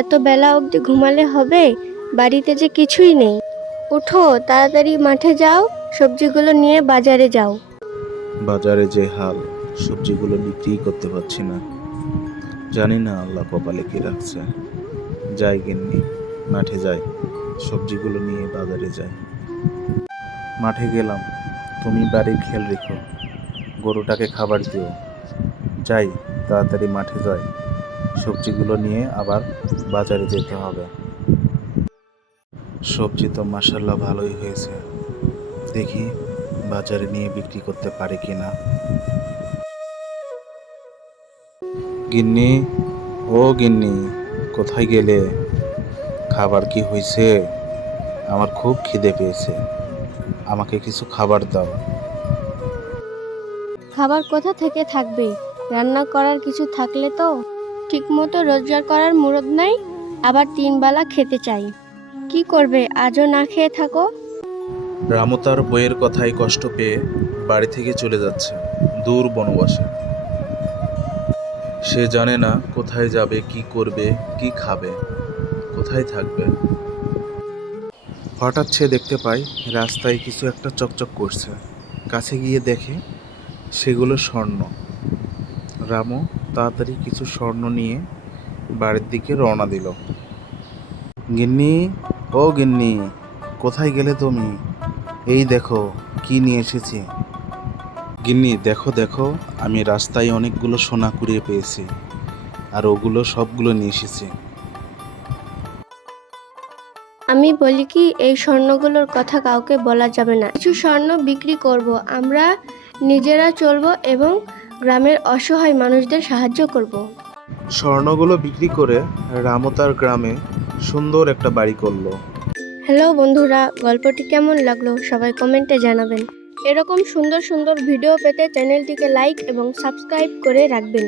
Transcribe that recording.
এত বেলা অবধি ঘুমালে হবে? বাড়িতে যে কিছুই নেই। উঠো, তাড়াতাড়ি মাঠে যাও, সবজিগুলো নিয়ে বাজারে যাও। বাজারে যে হাল, সবজিগুলো বিক্রি করতে পারছি না। জানি না আল্লাহ কপালে কি রাখছে। যাই গিন্নি, মাঠে যাই, সবজিগুলো নিয়ে বাজারে যাই। মাঠে গেলাম, তুমি বাড়ির খেয়াল রেখো, গরুটাকে খাবার দিও। যাই, তাড়াতাড়ি মাঠে যাই, সবজিগুলো নিয়ে আবার বাজারে যেতে হবে। সবজি তো মাশাআল্লাহ ভালোই হয়েছে, দেখি বাজারে নিয়ে বিক্রি করতে পারি কিনা। গিন্নি, ও গিন্নি, কোথায় গেলে? খাবার কি হয়েছে? আমার খুব খিদে পেয়েছে, আমাকে কিছু খাবার দাও। খাবার কোথা থেকে থাকবে? রান্না করার কিছু থাকলে তো। ঠিকমতো রোজগার করার মুরদ নাই, আবার 3 বেলা খেতে চাই। কি করবে, আজও না খেয়ে থাকো? রামু তার বইয়ের কথায় কষ্ট পেয়ে বাড়ি থেকে চলে যাচ্ছে দূর বনবাসে। সে জানে না কোথায় যাবে, কি করবে, কি খাবে, কোথায় থাকবে। হঠাৎ সে দেখতে পায় রাস্তায় কিছু একটা চকচক করছে। কাছে গিয়ে দেখে সেগুলো স্বর্ণ। রামু তাড়াতাড়ি কিছু স্বর্ণ নিয়ে বাড়ির দিকে রওনা দিল। গিন্নি, ও গিন্নি, কোথায় গেলে তুমি? এই দেখো কি নিয়ে এসেছি। গিন্নি, দেখো দেখো, আমি রাস্তায় অনেকগুলো সোনা কুড়িয়ে পেয়েছি, আর ওগুলো সবগুলো নিয়ে এসেছি। আমি বলি কি, এই স্বর্ণগুলোর কথা কাউকে বলা যাবে না। কিছু স্বর্ণ বিক্রি করব, আমরা নিজেরা চলবো এবং গ্রামের অসহায় মানুষদের সাহায্য করব। স্বর্ণগুলো বিক্রি করে রামু তার গ্রামে সুন্দর একটা বাড়ি করলো। হ্যালো বন্ধুরা, গল্পটি কেমন লাগলো সবাই কমেন্টে জানাবেন। এরকম সুন্দর সুন্দর ভিডিও পেতে চ্যানেলটিকে লাইক এবং সাবস্ক্রাইব করে রাখবেন।